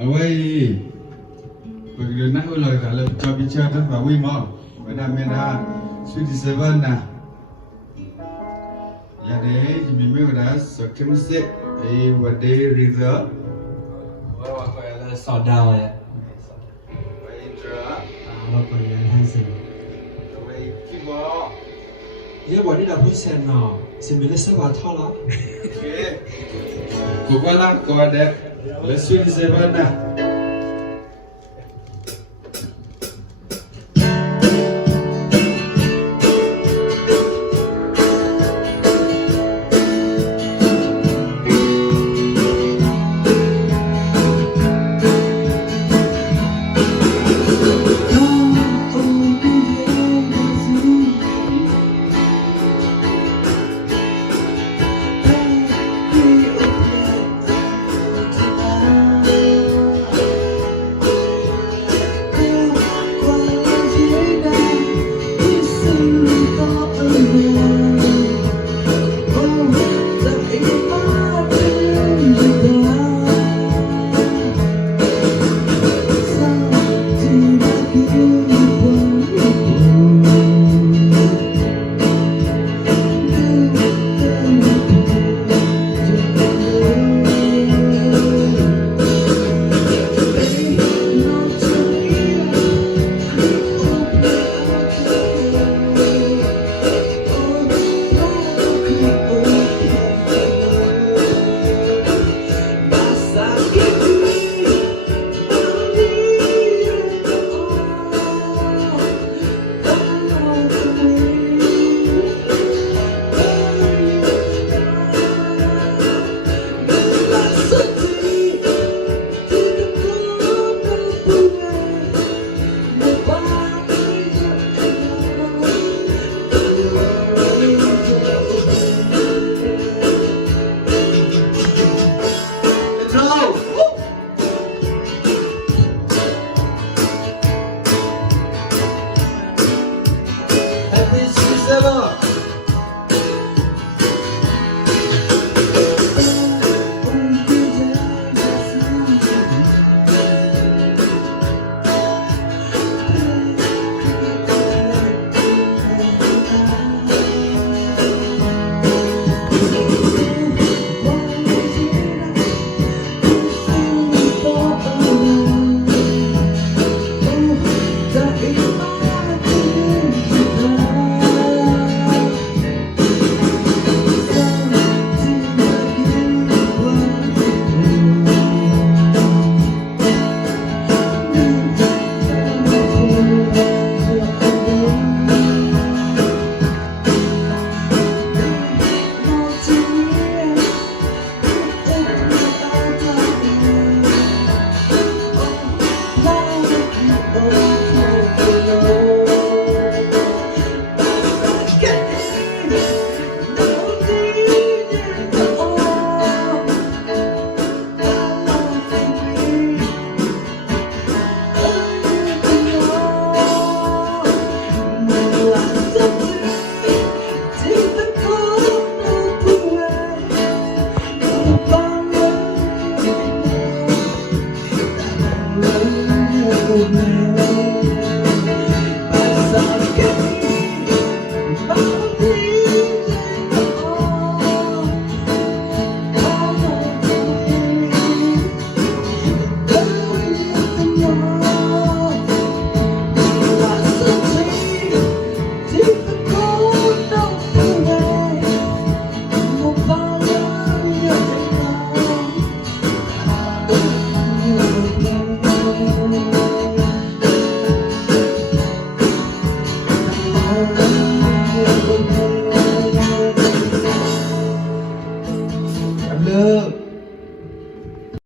Away. Begitu nak ular kalau job bicara tu bawa mau. Pada mana sweet seven na. Ya deh, jadi memang so kemusik. What day reserve? Wah, kau yang sort down ya. Away drop. Kau yang handsome. Away keyboard. Ya, buat ni dah pun sen no. Sembilan sebab thau lah. Okay. Kau lah, kau ada. Let's sweet seven na.